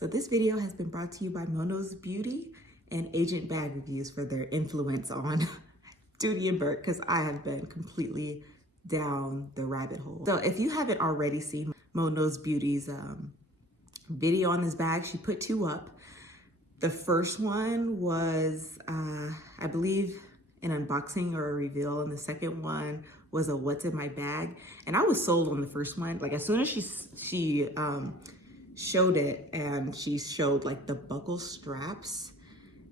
So this video has been brought to you by Mono's Beauty and Agent Bag Reviews for their influence on Dooney Bourke, because I have been completely down the rabbit hole. So if you haven't already seen Mono's Beauty's video on this bag, she put two up. The first one was, I believe, an unboxing or a reveal, and the second one was a what's in my bag. And I was sold on the first one. Like as soon as she showed it, and she showed like the buckle straps,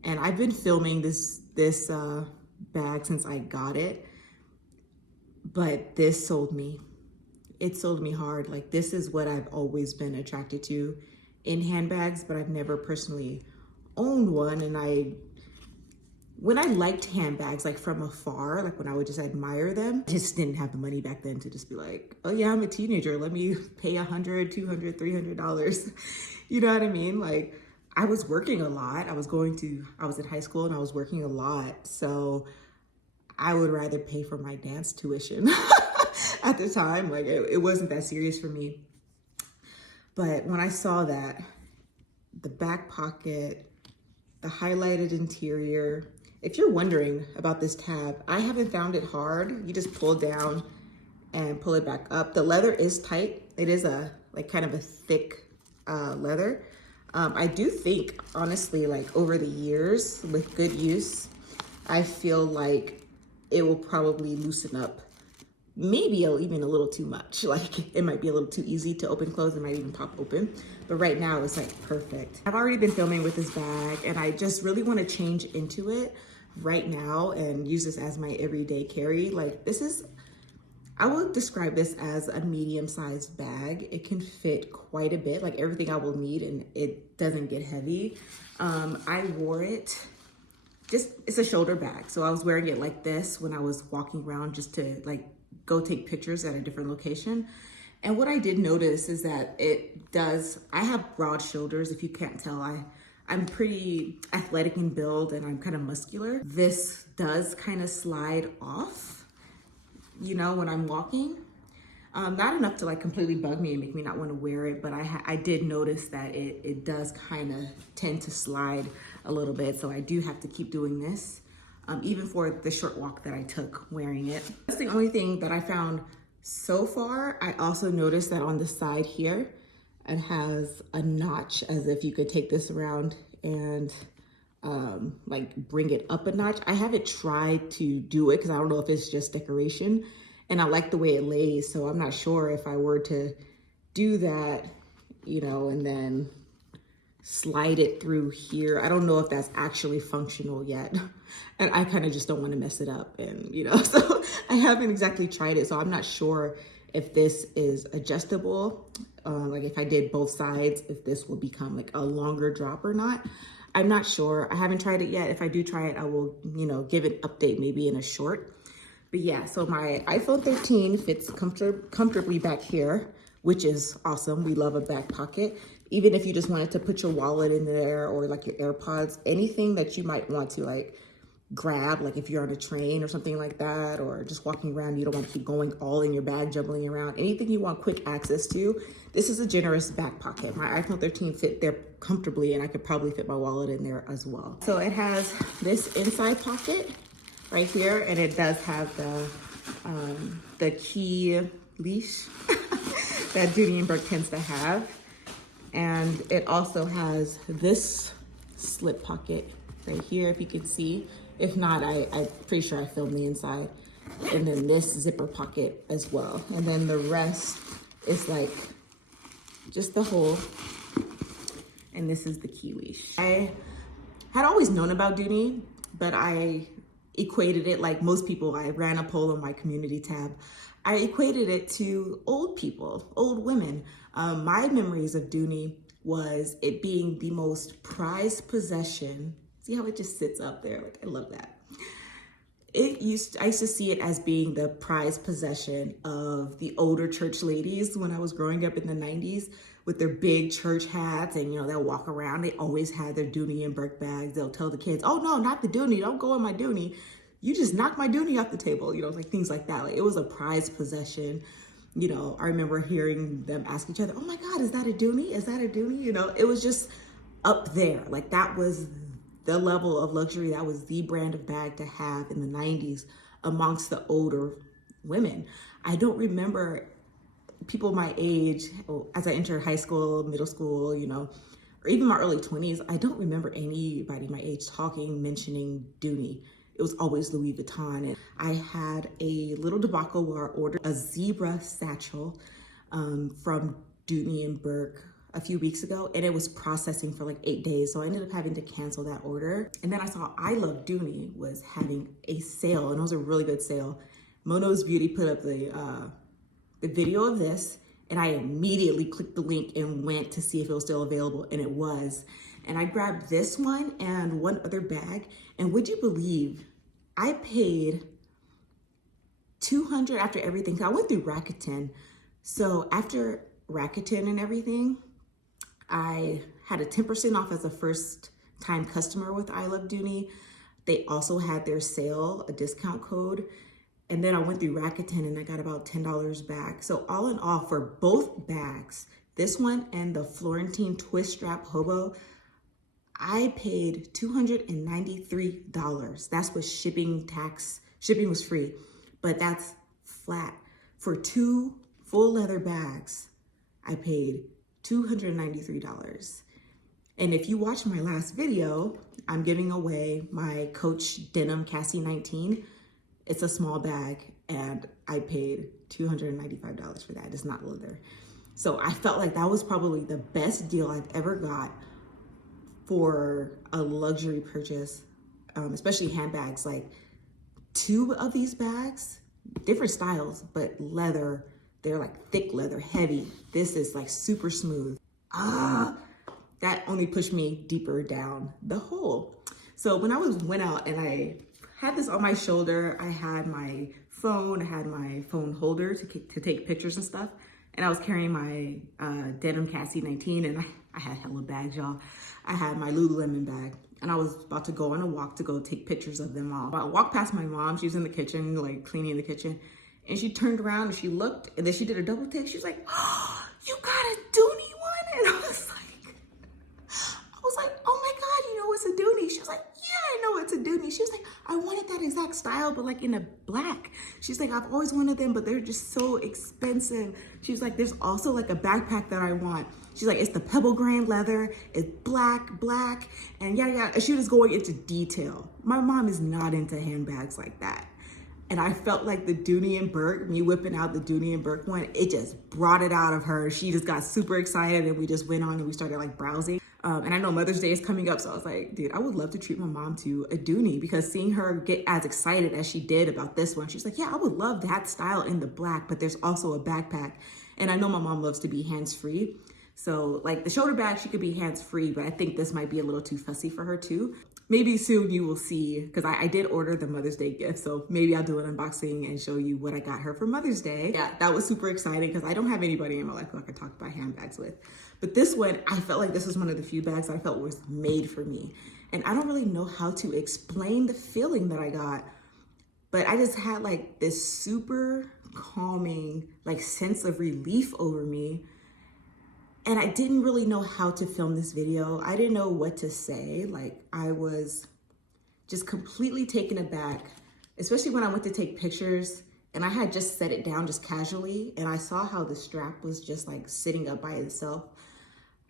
and I've been filming this bag since I got it, but this sold me. It sold me hard. Like this is what I've always been attracted to in handbags, but I've never personally owned one. And when I liked handbags, like from afar, like when I would just admire them, I just didn't have the money back then to just be like, oh yeah, I'm a teenager, let me pay $100, $200, $300. You know what I mean? Like I was working a lot. I was in high school and I was working a lot. So I would rather pay for my dance tuition at the time. Like it wasn't that serious for me. But when I saw that, the back pocket, the highlighted interior, if you're wondering about this tab, I haven't found it hard. You just pull down and pull it back up. The leather is tight. It is kind of a thick leather. I do think, honestly, like over the years with good use, I feel like it will probably loosen up, maybe even a little too much. Like it might be a little too easy to open, close, it might even pop open. But right now it's like perfect. I've already been filming with this bag and I just really want to change into it right now and use this as my everyday carry. Like I would describe this as a medium-sized bag. It can fit quite a bit, like everything I will need, and it doesn't get heavy. I wore it, it's a shoulder bag. So I was wearing it like this when I was walking around just to like go take pictures at a different location. And what I did notice is that I have broad shoulders. If you can't tell, I'm pretty athletic in build and I'm kind of muscular. This does kind of slide off, you know, when I'm walking. Not enough to like completely bug me and make me not want to wear it, but I did notice that it does kind of tend to slide a little bit. So I do have to keep doing this, even for the short walk that I took wearing it. That's the only thing that I found so far. I also noticed that on the side here, it has a notch, as if you could take this around and like bring it up a notch. I haven't tried to do it because I don't know if it's just decoration, and I like the way it lays. So I'm not sure if I were to do that, you know, and then slide it through here. I don't know if that's actually functional yet. And I kind of just don't want to mess it up. And, you know, so I haven't exactly tried it. So I'm not sure if this is adjustable. Like if I did both sides, if this will become like a longer drop or not. I'm not sure. I haven't tried it yet. If I do try it, I will, you know, give an update maybe in a short. But yeah, so my iPhone 13 fits comfortably back here, which is awesome. We love a back pocket. Even if you just wanted to put your wallet in there or like your AirPods, anything that you might want to like grab, like if you're on a train or something like that, or just walking around, you don't want to keep going all in your bag, jumbling around. Anything you want quick access to, this is a generous back pocket. My iPhone 13 fit there comfortably, and I could probably fit my wallet in there as well. So it has this inside pocket right here, and it does have the key leash that Dooney Bourke tends to have. And it also has this slip pocket right here, if you can see. If not, I'm pretty sure I filmed the inside. And then this zipper pocket as well. And then the rest is like just the hole. And this is the key leash. I had always known about Dooney, but I equated it, like most people. I ran a poll on my community tab. I equated it to old people, old women. My memories of Dooney was it being the most prized possession. See how it just sits up there? Like, I love that. I used to see it as being the prized possession of the older church ladies when I was growing up in the 90s with their big church hats, and you know, they'll walk around. They always had their Dooney Bourke bags. They'll tell the kids, oh no, not the Dooney, don't go in my Dooney. You just knocked my Dooney off the table, you know, like things like that. Like it was a prized possession. You know, I remember hearing them ask each other, oh my God, is that a Dooney? Is that a Dooney? You know, it was just up there. Like that was the level of luxury. That was the brand of bag to have in the 90s amongst the older women. I don't remember people my age, as I entered high school, middle school, you know, or even my early 20s, I don't remember anybody my age mentioning Dooney. It was always Louis Vuitton. And I had a little debacle where I ordered a zebra satchel from Dooney Bourke a few weeks ago, and it was processing for like 8 days. So I ended up having to cancel that order. And then I saw I Love Dooney was having a sale, and it was a really good sale. Mono's Beauty put up the video of this, and I immediately clicked the link and went to see if it was still available, and it was. And I grabbed this one and one other bag, and would you believe I paid $200 after everything. So I went through Rakuten. So after Rakuten and everything, I had a 10% off as a first time customer with I Love Dooney. They also had their sale, a discount code. And then I went through Rakuten and I got about $10 back. So all in all, for both bags, this one and the Florentine twist strap hobo, I paid $293. That's with shipping tax. Shipping was free, but that's flat. For 2 full leather bags, I paid $293. And if you watch my last video, I'm giving away my Coach Denim Cassie 19. It's a small bag, and I paid $295 for that. It's not leather. So I felt like that was probably the best deal I've ever got for a luxury purchase, especially handbags. Like 2 of these bags, different styles, but leather. They're like thick leather, heavy. This is like super smooth. That only pushed me deeper down the hole. So when I went out and I had this on my shoulder, I had my phone, I had my phone holder to take pictures and stuff. And I was carrying my Denim Cassie 19, and I had hella bags, y'all. I had my Lululemon bag, and I was about to go on a walk to go take pictures of them all. I walked past my mom. She was in the kitchen, like cleaning the kitchen. And she turned around and she looked, and then she did a double take. She was like, oh, you got a Dooney one? And I was like, oh my God, you know it's a Dooney. She was like, yeah, I know it's a Dooney. She was like, I wanted that exact style, but like in a black. She's like, I've always wanted them, but they're just so expensive. She's like, there's also like a backpack that I want. She's like, it's the pebble grain leather, it's black, and yada, yada. And she was going into detail. My mom is not into handbags like that. And I felt like the Dooney Bourke, me whipping out the Dooney Bourke one, it just brought it out of her. She just got super excited, and we just went on and we started like browsing. And I know Mother's Day is coming up, so I was like, dude, I would love to treat my mom to a Dooney, because seeing her get as excited as she did about this one, she's like, yeah, I would love that style in the black, but there's also a backpack. And I know my mom loves to be hands-free. So like the shoulder bag, she could be hands-free, but I think this might be a little too fussy for her too. Maybe soon you will see, because I did order the Mother's Day gift, so maybe I'll do an unboxing and show you what I got her for Mother's Day. Yeah, that was super exciting, because I don't have anybody in my life who I could talk about handbags with. But this one, I felt like this was one of the few bags I felt was made for me. And I don't really know how to explain the feeling that I got, but I just had like this super calming like sense of relief over me. And I didn't really know how to film this video. I didn't know what to say. Like, I was just completely taken aback, especially when I went to take pictures and I had just set it down just casually, and I saw how the strap was just like sitting up by itself.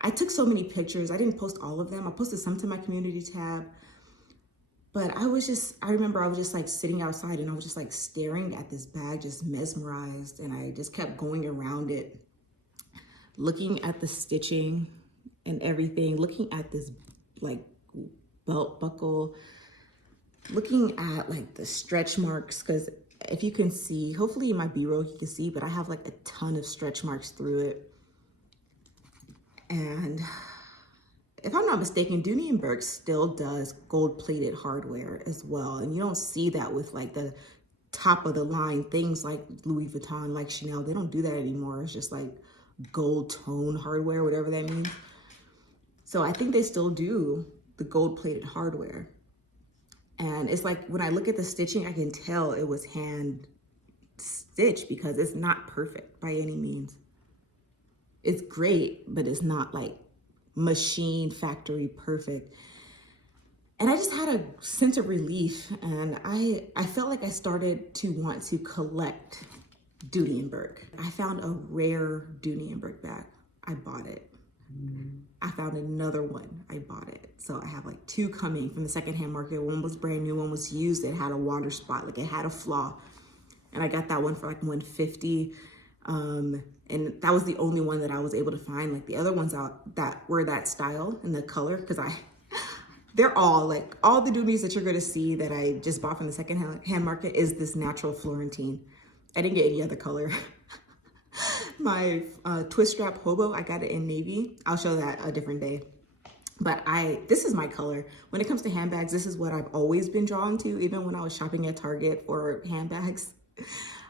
I took so many pictures. I didn't post all of them. I posted some to my community tab, but I remember I was just like sitting outside, and I was just like staring at this bag, just mesmerized. And I just kept going around it, looking at the stitching and everything, looking at this like belt buckle, looking at like the stretch marks, because if you can see, hopefully in my B-roll you can see, but I have like a ton of stretch marks through it. And if I'm not mistaken, Dooney Bourke still does gold-plated hardware as well. And you don't see that with like the top of the line things like Louis Vuitton, like Chanel. They don't do that anymore. It's just like gold tone hardware, whatever that means. So I think they still do the gold-plated hardware. And it's like when I look at the stitching, I can tell it was hand stitch because it's not perfect by any means. It's great, but it's not like machine factory perfect. And I just had a sense of relief, and I felt like I started to want to collect Dooney Bourke. I found a rare Dooney Bourke bag. I bought it. I found another one. I bought it. So I have like 2 coming from the secondhand market. One was brand new, one was used. It had a water spot, like it had a flaw. And I got that one for like $150. And that was the only one that I was able to find. Like the other ones out that were that style and the color, because they're all like, all the Dooneys that you're gonna see that I just bought from the secondhand market is this natural Florentine. I didn't get any other color. My twist strap hobo, I got it in navy. I'll show that a different day. But this is my color. When it comes to handbags, this is what I've always been drawn to. Even when I was shopping at Target for handbags,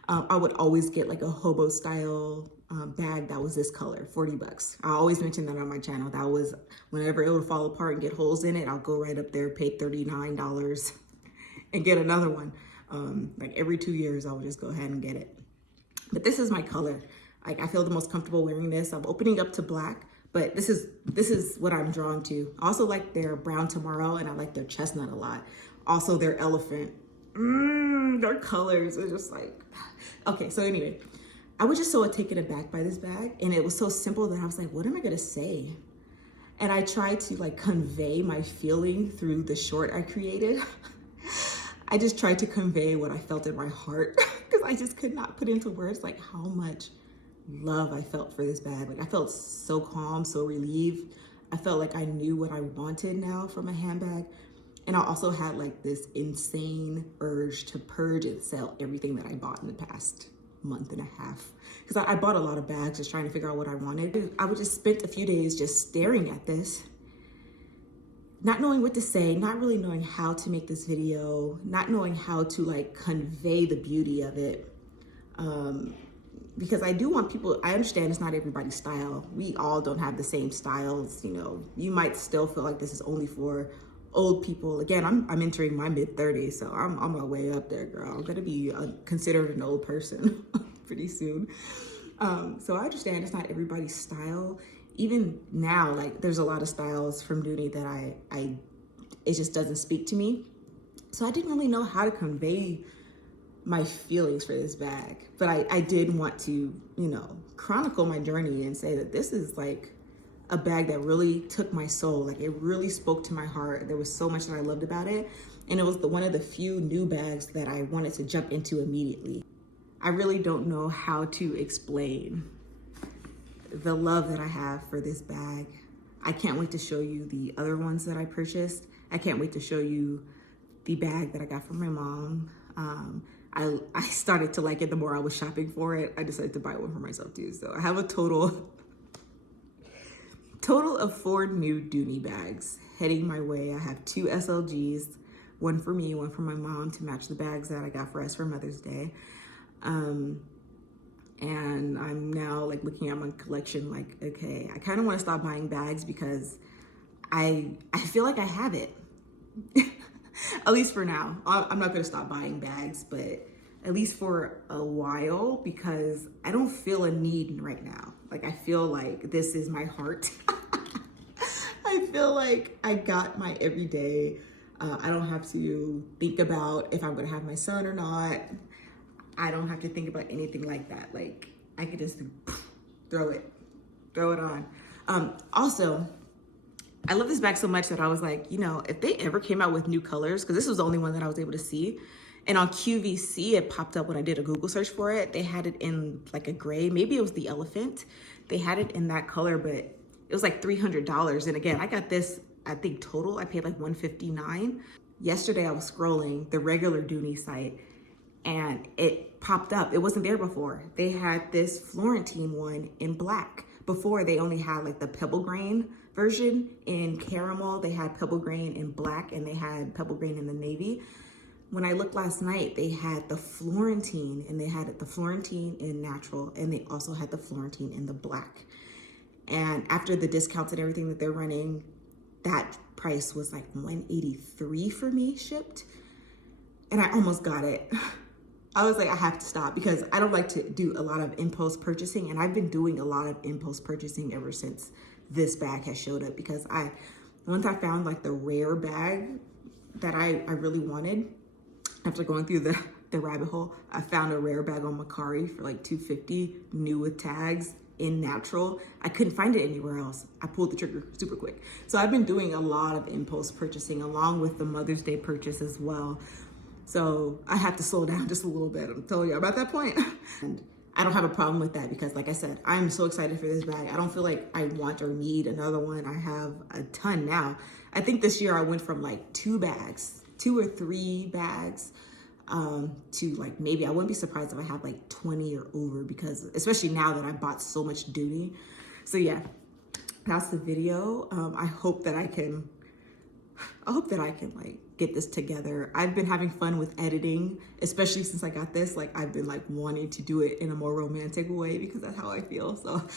I would always get like a hobo style bag that was this color, 40 bucks. I always mention that on my channel. That was, whenever it would fall apart and get holes in it, I'll go right up there, pay $39 and get another one. Like every 2 years, I would just go ahead and get it. But this is my color. Like I feel the most comfortable wearing this. I'm opening up to black, but this is what I'm drawn to. I also like their brown tomorrow, and I like their chestnut a lot. Also their elephant. Their colors are just like, okay, so anyway, I was just so taken aback by this bag, and it was so simple that I was like, what am I gonna say? And I tried to like convey my feeling through the short I created. I just tried to convey what I felt in my heart because I just could not put into words like how much love I felt for this bag. Like I felt so calm, so relieved. I felt like I knew what I wanted now from a handbag. And I also had like this insane urge to purge and sell everything that I bought in the past month and a half. Because I bought a lot of bags just trying to figure out what I wanted. I would just spent a few days just staring at this, not knowing what to say, not really knowing how to make this video, not knowing how to like convey the beauty of it. Because I do want people, I understand it's not everybody's style. We all don't have the same styles. You know, you might still feel like this is only for old people. Again, I'm entering my mid-30s, so I'm on my way up there, girl. I'm gonna be considered an old person pretty soon. So I understand it's not everybody's style. Even now, like there's a lot of styles from Dooney that it just doesn't speak to me. So I didn't really know how to convey my feelings for this bag, but I did want to, you know, chronicle my journey and say that this is like a bag that really took my soul. Like it really spoke to my heart. There was so much that I loved about it. And it was one of the few new bags that I wanted to jump into immediately. I really don't know how to explain the love that I have for this bag. I can't wait to show you the other ones that I purchased. I can't wait to show you the bag that I got from my mom. I started to like it the more I was shopping for it. I decided to buy one for myself too. So I have a total of 4 new Dooney bags heading my way. I have 2 SLGs, one for me, one for my mom to match the bags that I got for us for Mother's Day. And I'm now like looking at my collection like, okay, I kind of want to stop buying bags because I feel like I have it. At least for now. I'm not going to stop buying bags, but at least for a while, because I don't feel a need right now. Like I feel like this is my heart. I feel like I got my everyday. I don't have to think about if I'm going to have my son or not. I don't have to think about anything like that. Like I could just throw it on. Also, I love this bag so much that I was like, you know, if they ever came out with new colors, because this was the only one that I was able to see. And on QVC, it popped up when I did a Google search for it. They had it in like a gray, maybe it was the elephant. They had it in that color, but it was like $300. And again, I got this, I think total, I paid like $159. Yesterday I was scrolling the regular Dooney site and it popped up. It wasn't there before. They had this Florentine one in black. Before they only had like the pebble grain version in caramel. They had pebble grain in black and they had pebble grain in the navy. When I looked last night, they had the Florentine and they had the Florentine in natural and they also had the Florentine in the black. And after the discounts and everything that they're running, that price was like $183 for me shipped. And I almost got it. I was like, I have to stop because I don't like to do a lot of impulse purchasing, and I've been doing a lot of impulse purchasing ever since this bag has showed up, because once I found like the rare bag that I really wanted, after going through the rabbit hole, I found a rare bag on Mercari for like $250, new with tags, in natural. I couldn't find it anywhere else. I pulled the trigger super quick. So I've been doing a lot of impulse purchasing along with the Mother's Day purchase as well. So I have to slow down just a little bit. I'm telling you about that point. And I don't have a problem with that because, like I said, I'm so excited for this bag. I don't feel like I want or need another one. I have a ton now. I think this year I went from like 2 or 3 bags to like, maybe I wouldn't be surprised if I have like 20 or over, because especially now that I bought so much Dooney. So yeah, that's the video. I hope that I can like get this together. I've been having fun with editing, especially since I got this. Like, I've been like wanting to do it in a more romantic way because that's how I feel. So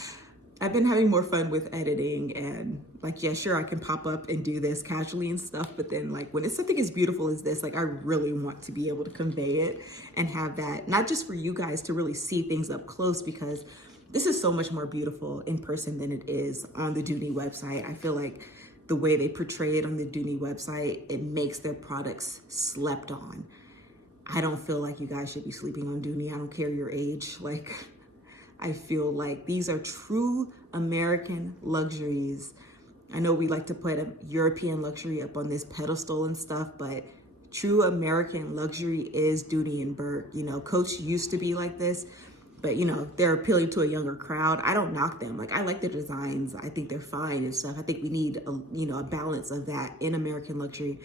I've been having more fun with editing, and like, yeah, sure, I can pop up and do this casually and stuff, but then like when it's something as beautiful as this, like I really want to be able to convey it and have that, not just for you guys to really see things up close, because this is so much more beautiful in person than it is on the Dooney website. I feel like the way they portray it on the Dooney website, it makes their products slept on. I don't feel like you guys should be sleeping on Dooney. I don't care your age. Like, I feel like these are true American luxuries. I know we like to put a European luxury up on this pedestal and stuff, but true American luxury is Dooney and Bourke. You know, Coach used to be like this, but you know, they're appealing to a younger crowd. I don't knock them. Like, I like the designs. I think they're fine and stuff. I think we need a balance of that in American luxury.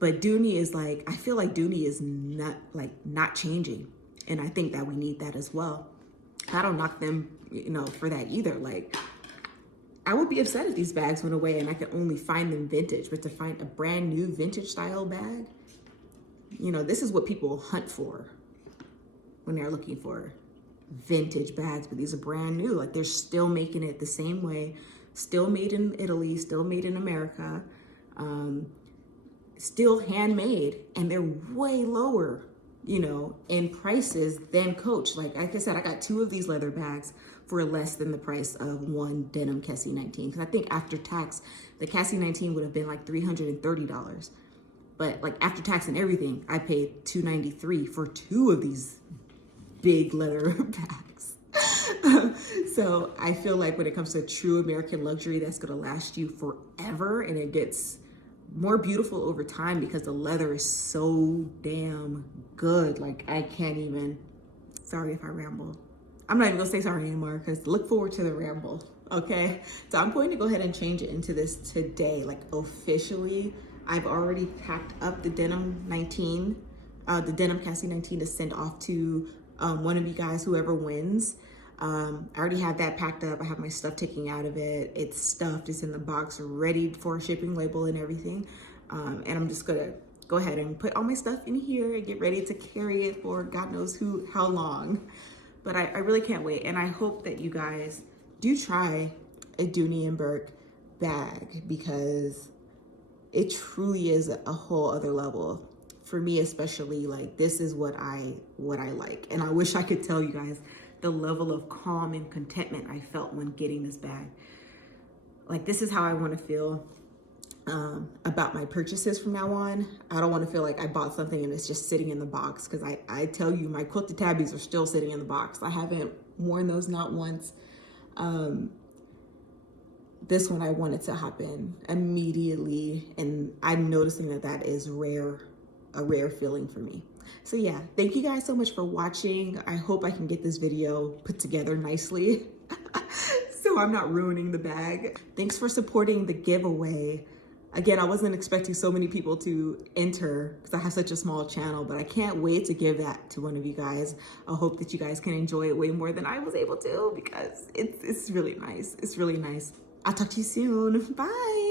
But Dooney is like, I feel like Dooney is not changing. And I think that we need that as well. I don't knock them, for that either. Like, I would be upset if these bags went away and I could only find them vintage, but to find a brand new vintage style bag, this is what people hunt for when they're looking for vintage bags, but these are brand new. Like, they're still making it the same way, still made in Italy, still made in America, still handmade, and they're way lower, in prices than Coach. Like I said, I got 2 of these leather bags for less than the price of one denim Cassie 19. Because I think after tax, the Cassie 19 would have been like $330. But like after tax and everything, I paid $293 for 2 of these big leather bags. So I feel like when it comes to true American luxury, that's gonna last you forever, and it gets more beautiful over time because the leather is so damn good. Like, I can't even, sorry if I ramble. I'm not even gonna say sorry anymore because look forward to the ramble, okay? So I'm going to go ahead and change it into this today, like officially. I've already packed up the denim 19, the denim Cassie 19 to send off to one of you guys, whoever wins. I already have that packed up. I have my stuff taken out of it. It's stuffed, it's in the box, ready for a shipping label and everything. And I'm just gonna go ahead and put all my stuff in here and get ready to carry it for God knows how long. But I really can't wait. And I hope that you guys do try a Dooney and Bourke bag, because it truly is a whole other level. For me especially, like, this is what I like. And I wish I could tell you guys the level of calm and contentment I felt when getting this bag. Like, this is how I want to feel about my purchases from now on. I don't want to feel like I bought something and it's just sitting in the box, because I tell you, my quilted tabbies are still sitting in the box. I haven't worn those, not once. This one I wanted to hop in immediately, and I'm noticing that is a rare feeling for me. So yeah, thank you guys so much for watching. I hope I can get this video put together nicely so I'm not ruining the bag. Thanks for supporting the giveaway. Again, I wasn't expecting so many people to enter because I have such a small channel, but I can't wait to give that to one of you guys. I hope that you guys can enjoy it way more than I was able to, because it's really nice. It's really nice. I'll talk to you soon. Bye.